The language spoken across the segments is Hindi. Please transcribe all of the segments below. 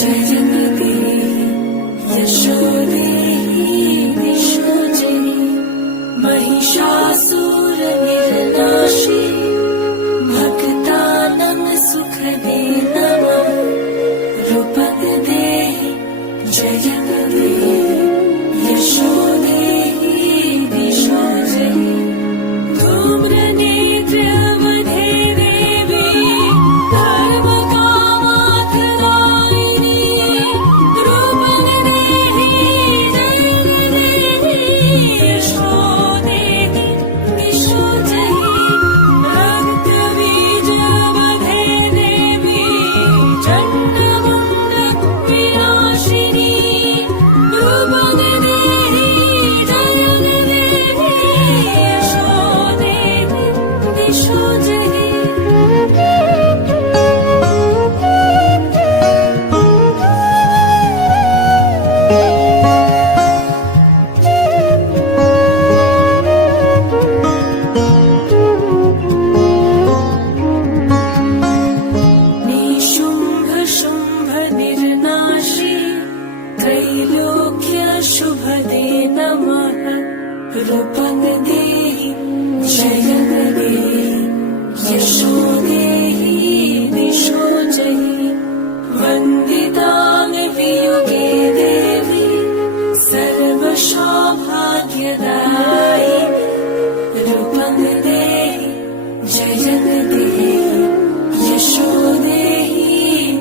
जयन्ते यशो देहि दिशो जयि महिषासुरनिर्नाशि भक्तानां सुखदे नमः रूपं देहि जयन्ते यशो देहि दिशो जयि धूम्रनेत्रवधे देवी सर्वकामार्थदायिनी रूपं देहि जयन्ते यशो देहि दिशो जयि रक्तबीजवधे देवी चण्डमुण्डविनाशिनी रूपं देहि जयन्ते यशो देहि दिशो जयि निशुम्भ शुम्भ निर्नाशि त्रैलोक्य शुभदे नमः रूपं देहि जयन्ते यशो देहि दिशो जयि वन्दितां वियुगे देवी सर्वसौभाग्यदायिनी रूपं देहि जयन्ते यशो देहि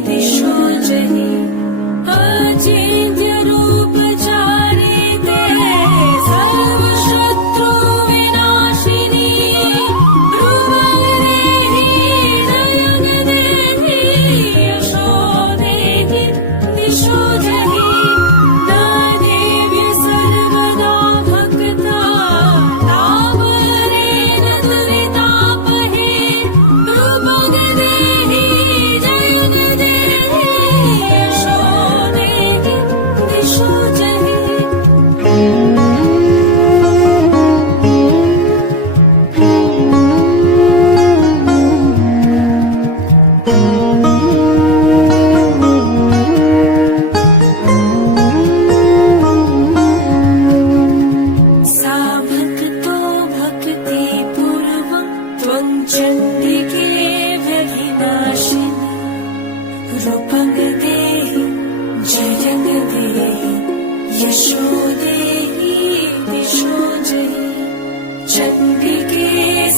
दिशो जयि अचिन्त्यरूपचारिते सर्वशत्रुविनाशिनी रूपं देहि जयन्ते यशो देहि दिशो जयि न देव्य सर्वदा भक्ता तावरेण दुरितापहे रूपं देहि जयन्ते यशो देहि दिशो जयि सा भक्तो भक्ति पूर्वं त्वं चण्डिके व्यधिनाशिनी रूपं देहि जयन्ते यशो देहि दिशो जयि चण्डिके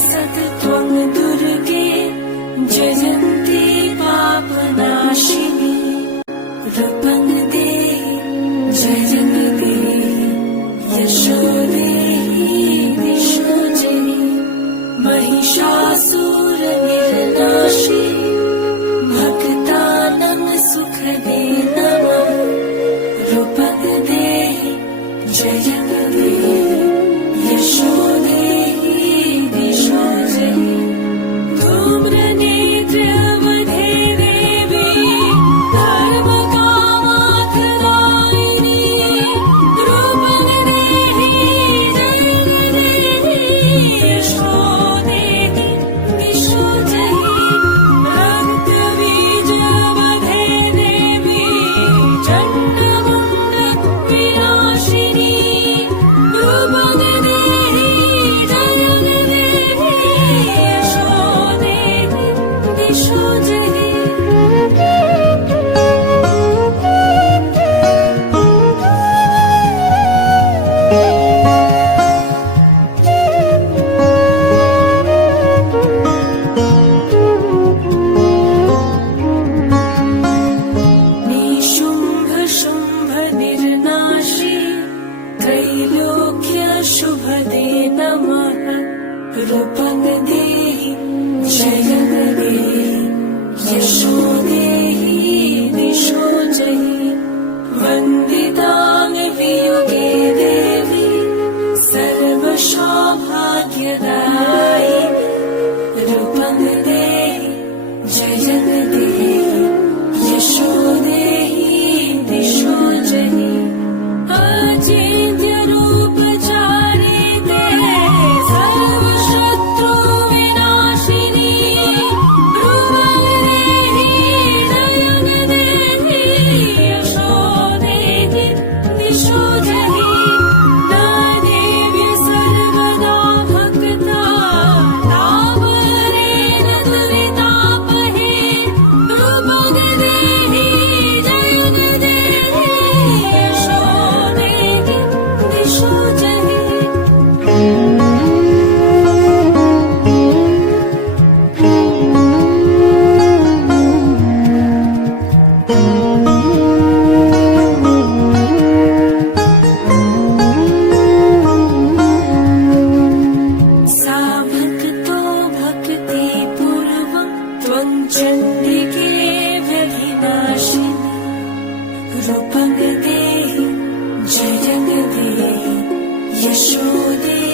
सत्त्वं दुर्गे जयन्ती पापनाशिनी रूपं देहि जयन्ते यशो देहि दिशो जयि महिषासुरनिर्नाशि भक्तानां सुखदे नमः रूपं देहि जयन्ते यशो देहि दिशो जयि धूम्रनेत्रवधे देवी सर्वकामार्थदायिनी रूपं देहि जयन्ते यशो देहि दिशो जयि रक्तबीजवधे देवी चण्डमुण्डविनाशिनी रूपं देहि जयन्ते यशो देहि दिशो जयि निशुम्भ शुम्भ निर्नाशि त्रैलोक्य शुभदे नमः रूपं देहि जयन्ते चण्डिके व्यधिनाशिनि रूपं देहि जयं देहि यशो देहि